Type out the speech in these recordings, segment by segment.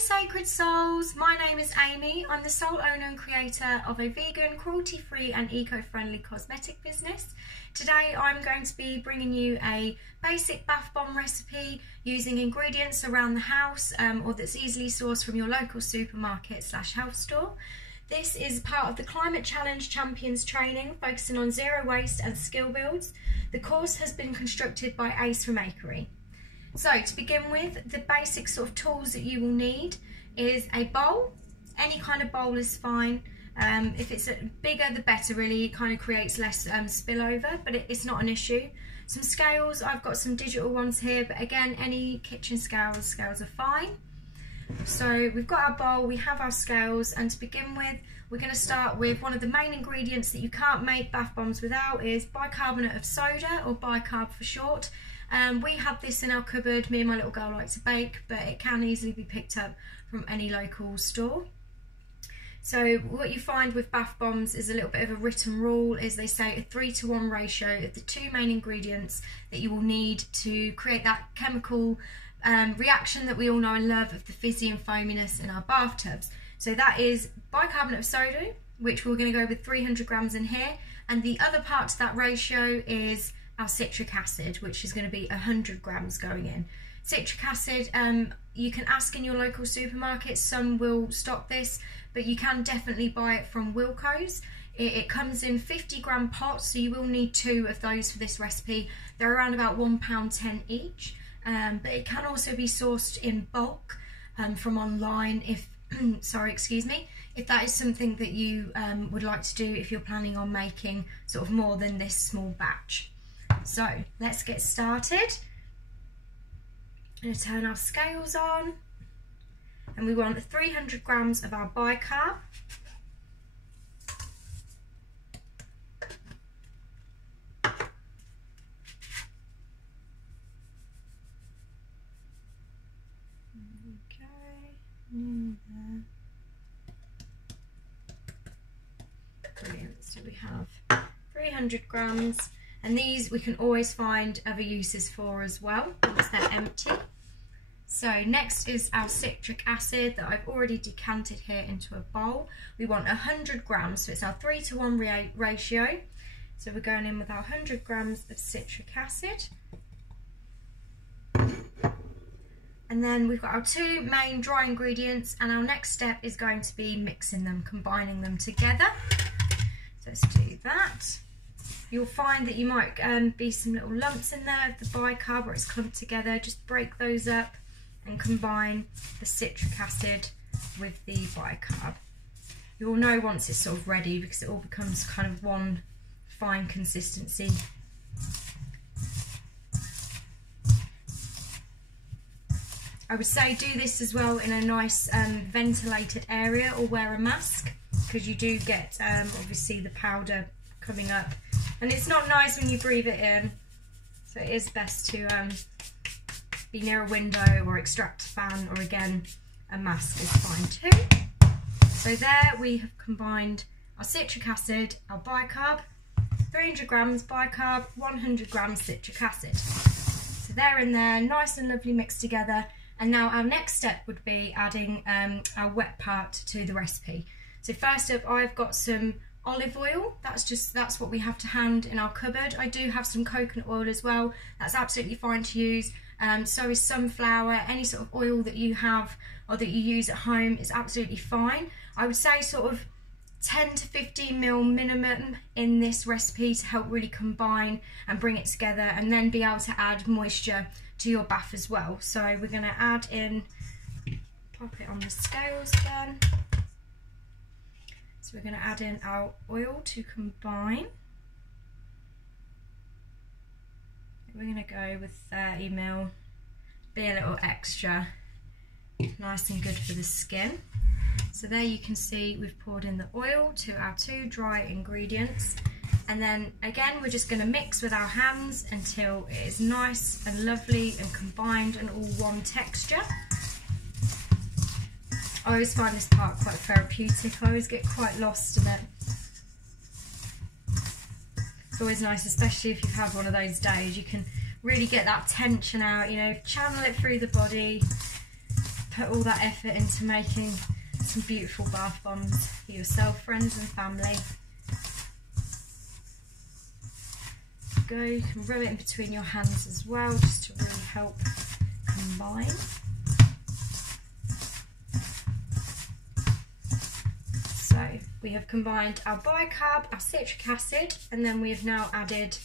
Sacred Souls, my name is Amy. I'm the sole owner and creator of a vegan, cruelty-free and eco-friendly cosmetic business. Today I'm going to be bringing you a basic bath bomb recipe using ingredients around the house or that's easily sourced from your local supermarket / health store. This is part of the Climate Challenge Champions training focusing on zero waste and skill builds. The course has been constructed by Ace from Akery. So to begin with, the basic sort of tools that you will need is a bowl. Any kind of bowl is fine. If it's bigger the better really, it kind of creates less spillover, but it's not an issue. Some scales, I've got some digital ones here, but again any kitchen scales are fine. So we've got our bowl, we have our scales, and to begin with we're going to start with one of the main ingredients that you can't make bath bombs without is bicarbonate of soda, or bicarb for short. We have this in our cupboard. Me and my little girl like to bake, but it can easily be picked up from any local store. So what you find with bath bombs is a little bit of a written rule, is they say a 3:1 ratio of the two main ingredients that you will need to create that chemical reaction that we all know and love of the fizzy and foaminess in our bathtubs. So that is bicarbonate of soda, which we're going to go with 300 grams in here, and the other part to that ratio is our citric acid, which is going to be 100 grams going in. Citric acid, you can ask in your local supermarket, some will stock this, but you can definitely buy it from Wilko's. It comes in 50 gram pots, so you will need 2 of those for this recipe. They're around about £1.10 each, but it can also be sourced in bulk from online if if that is something that you would like to do if you're planning on making sort of more than this small batch. So let's get started. I'm going to turn our scales on, and we want 300 grams of our bicarb. Brilliant. So we have 300 grams. And these we can always find other uses for as well once they're empty. So next is our citric acid that I've already decanted here into a bowl. We want 100 grams, so it's our 3:1 ratio. So we're going in with our 100 grams of citric acid. And then we've got our 2 main dry ingredients, and our next step is going to be mixing them, combining them together. So let's do that. You'll find that you might be some little lumps in there of the bicarb where it's clumped together. Just break those up and combine the citric acid with the bicarb. You'll know once it's sort of ready because it all becomes kind of one fine consistency. I would say do this as well in a nice ventilated area, or wear a mask, because you do get obviously the powder coming up. And it's not nice when you breathe it in, so it is best to be near a window or extract a fan, or again a mask is fine too. So there we have combined our citric acid, our bicarb, 300 grams bicarb, 100 grams citric acid. So they're in there, nice and lovely mixed together. And now our next step would be adding our wet part to the recipe. So first up, I've got some olive oil. That's what we have to hand in our cupboard. I do have some coconut oil as well. That's absolutely fine to use. So is sunflower. Any sort of oil that you have or that you use at home is absolutely fine. I would say sort of 10 to 15 ml minimum in this recipe to help really combine and bring it together, and then be able to add moisture to your bath as well. So we're going to add in, pop it on the scales again. So we're going to add in our oil to combine. We're going to go with 30 ml, be a little extra, nice and good for the skin. So there you can see we've poured in the oil to our 2 dry ingredients, and then again we're just going to mix with our hands until it is nice and lovely and combined and all one texture. I always find this part quite therapeutic. I always get quite lost in it. It's always nice, especially if you've had one of those days, you can really get that tension out, you know, channel it through the body, put all that effort into making some beautiful bath bombs for yourself, friends and family. Go, you can rub it in between your hands as well, just to really help combine. So we have combined our bicarb, our citric acid, and then we have now added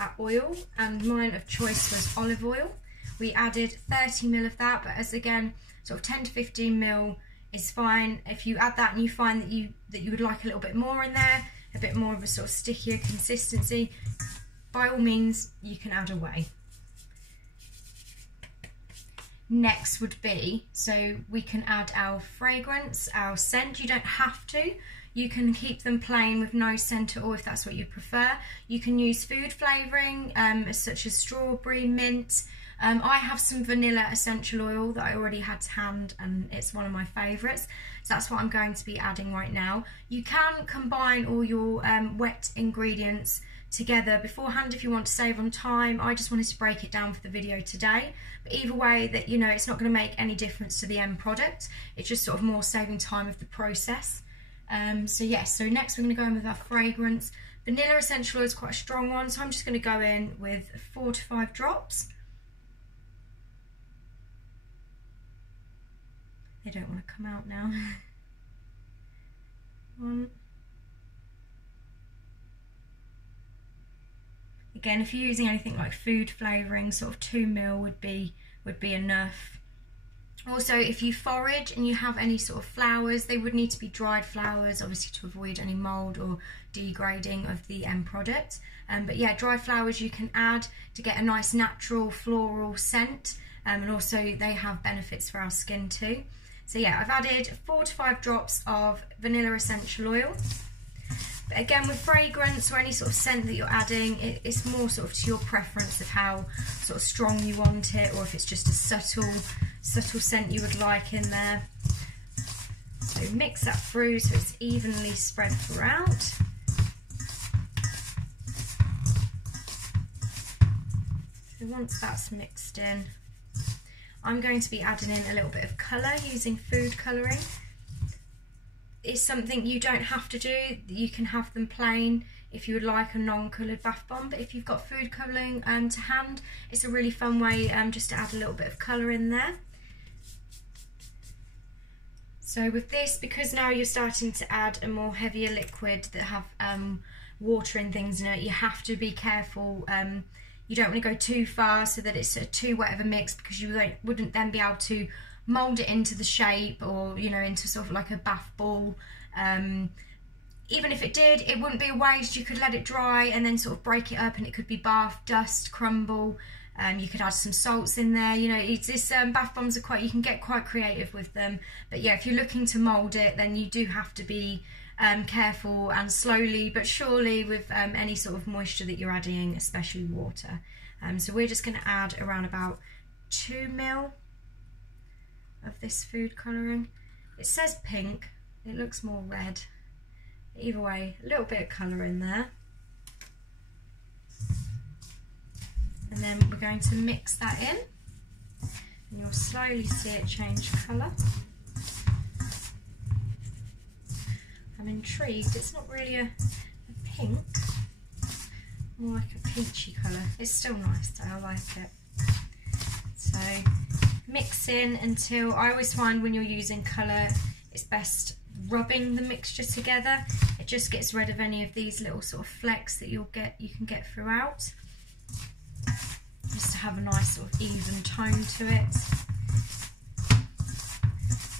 our oil, and mine of choice was olive oil. We added 30 ml of that, but as again, sort of 10 to 15 ml is fine. If you add that and you find that you would like a little bit more in there, a bit more of a sort of stickier consistency, by all means you can add away. Next would be, so we can add our fragrance, our scent. You don't have to. You can keep them plain with no scent at all if that's what you prefer. You can use food flavouring such as strawberry, mint. I have some vanilla essential oil that I already had to hand, and it's one of my favourites. So that's what I'm going to be adding right now. You can combine all your wet ingredients together beforehand if you want to save on time. I just wanted to break it down for the video today, but either way, that you know, it's not going to make any difference to the end product. It's just sort of more saving time of the process. So yes, so next we're going to go in with our fragrance. Vanilla essential oil is quite a strong one, so I'm just going to go in with 4 to 5 drops. They don't want to come out now. 1. Again, if you're using anything like food flavouring, sort of 2 ml would be enough. Also, if you forage and you have any sort of flowers, they would need to be dried flowers, obviously to avoid any mould or degrading of the end product. But yeah, dried flowers you can add to get a nice natural floral scent, and also they have benefits for our skin too. So yeah, I've added 4 to 5 drops of vanilla essential oil. But again, with fragrance or any sort of scent that you're adding, it's more sort of to your preference of how sort of strong you want it, or if it's just a subtle scent you would like in there. So mix that through so it's evenly spread throughout. So once that's mixed in, I'm going to be adding in a little bit of colour using food colouring. It's something you don't have to do. You can have them plain if you would like a non-coloured bath bomb, but if you've got food colouring to hand, it's a really fun way just to add a little bit of colour in there. So with this, because now you're starting to add a more heavier liquid that have water and things in it, you have to be careful. You don't want to go too far so that it's too wet of a mix, because you wouldn't then be able to mould it into the shape, or you know, into sort of like a bath ball. Even if it did, it wouldn't be a waste. You could let it dry and then sort of break it up, and it could be bath dust, crumble. You could add some salts in there. You know, bath bombs are you can get quite creative with them. But yeah, if you're looking to mould it, then you do have to be careful and slowly but surely with any sort of moisture that you're adding, especially water. So we're just going to add around about 2 ml of this food colouring. It says pink, it looks more red. Either way, a little bit of colour in there. And then we're going to mix that in, and you'll slowly see it change colour. I'm intrigued, it's not really a pink, more like a peachy colour. It's still nice though, I like it. So mix in until, I always find when you're using colour, it's best rubbing the mixture together. It just gets rid of any of these little sort of flecks that you can get throughout, just to have a nice sort of even tone to it.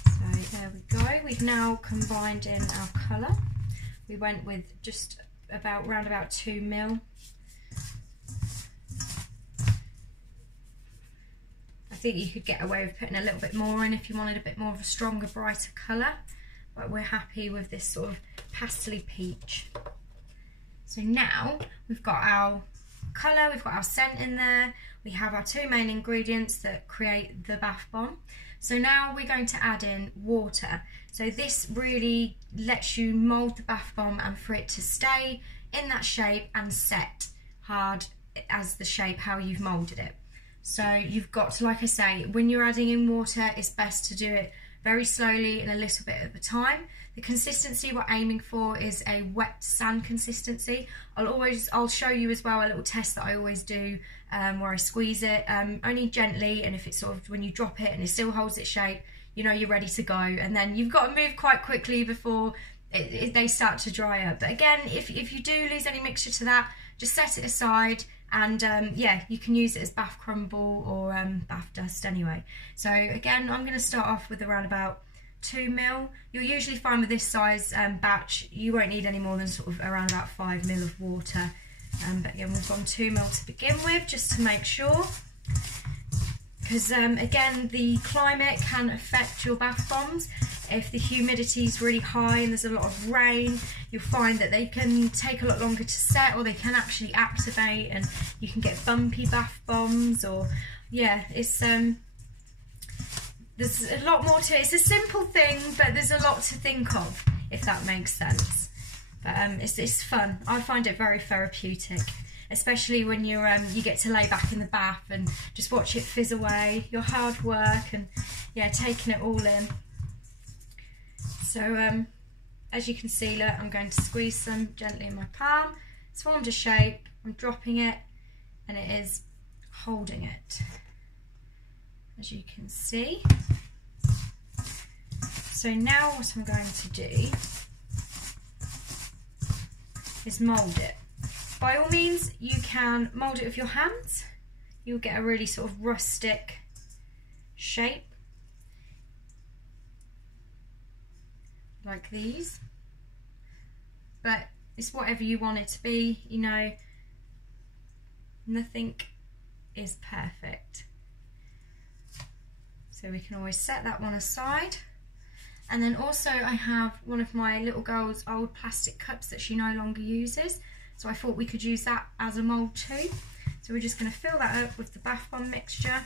So there we go. We've now combined in our colour. We went with just round about 2 ml. I think you could get away with putting a little bit more in if you wanted a bit more of a stronger, brighter colour, but we're happy with this sort of pastel-y peach. So now we've got our colour, we've got our scent in there, we have our 2 main ingredients that create the bath bomb. So now we're going to add in water. So this really lets you mould the bath bomb, and for it to stay in that shape and set hard as the shape how you've moulded it. So you've got to, like I say, when you're adding in water, it's best to do it very slowly and a little bit at a time. The consistency we're aiming for is a wet sand consistency. I'll show you as well a little test that I always do where I squeeze it only gently, and if it's sort of, when you drop it and it still holds its shape, you know you're ready to go, and then you've got to move quite quickly before they start to dry up. But again, if you do lose any mixture to that, just set it aside, and yeah, you can use it as bath crumble or bath dust anyway. So again, I'm going to start off with around about 2 ml. You'll usually find with this size batch, you won't need any more than sort of around about 5 ml of water. But again, we've gone 2 ml to begin with, just to make sure. Because again, the climate can affect your bath bombs. If the humidity is really high and there's a lot of rain, you'll find that they can take a lot longer to set, or they can actually activate, and you can get bumpy bath bombs. Or yeah, it's there's a lot more to it. It's a simple thing, but there's a lot to think of, if that makes sense. But it's fun. I find it very therapeutic, especially when you get to lay back in the bath and just watch it fizz away, your hard work, and yeah, taking it all in. So as you can see, look, I'm going to squeeze some gently in my palm. It's formed a shape, I'm dropping it, and it is holding it, as you can see. So now what I'm going to do is mould it. By all means, you can mould it with your hands. You'll get a really sort of rustic shape, like these. But it's whatever you want it to be, you know, nothing is perfect. So we can always set that one aside. And then also I have one of my little girl's old plastic cups that she no longer uses. So I thought we could use that as a mould too. So we're just going to fill that up with the bath bomb mixture.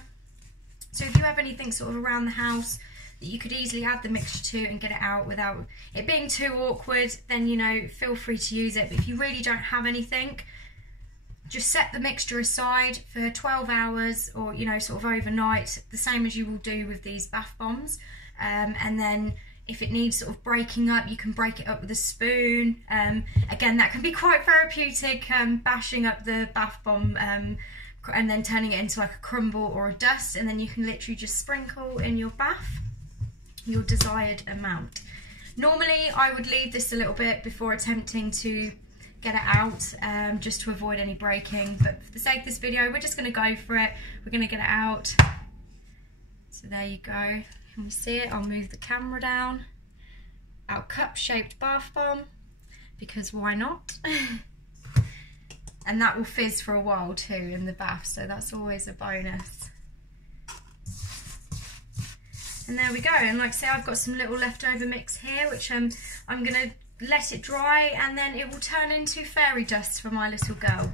So if you have anything sort of around the house that you could easily add the mixture to and get it out without it being too awkward, then, you know, feel free to use it. But if you really don't have anything, just set the mixture aside for 12 hours or, you know, sort of overnight, the same as you will do with these bath bombs. And then if it needs sort of breaking up, you can break it up with a spoon. Again, that can be quite therapeutic, bashing up the bath bomb and then turning it into like a crumble or a dust, and then you can literally just sprinkle in your bath your desired amount. Normally I would leave this a little bit before attempting to get it out, just to avoid any breaking, but for the sake of this video we're just going to go for it. We're going to get it out. So there you go. Can we see it? I'll move the camera down. Our cup-shaped bath bomb, because why not? And that will fizz for a while too in the bath, so that's always a bonus. And there we go. And like I say, I've got some little leftover mix here, which I'm going to let it dry, and then it will turn into fairy dust for my little girl.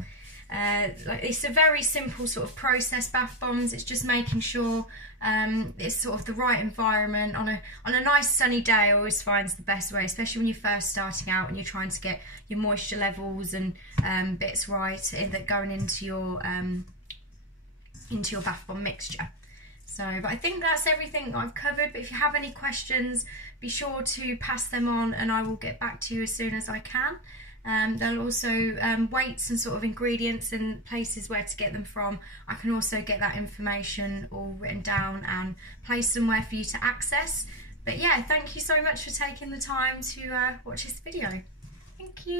It's a very simple sort of process, bath bombs. It's just making sure it's sort of the right environment on a nice sunny day. I always finds the best way, especially when you're first starting out and you're trying to get your moisture levels and bits right that going into your bath bomb mixture. So, but I think that's everything I've covered. But if you have any questions, be sure to pass them on, and I will get back to you as soon as I can. There'll also weights and sort of ingredients and places where to get them from. I can also get that information all written down and placed somewhere for you to access. But yeah, thank you so much for taking the time to watch this video. Thank you.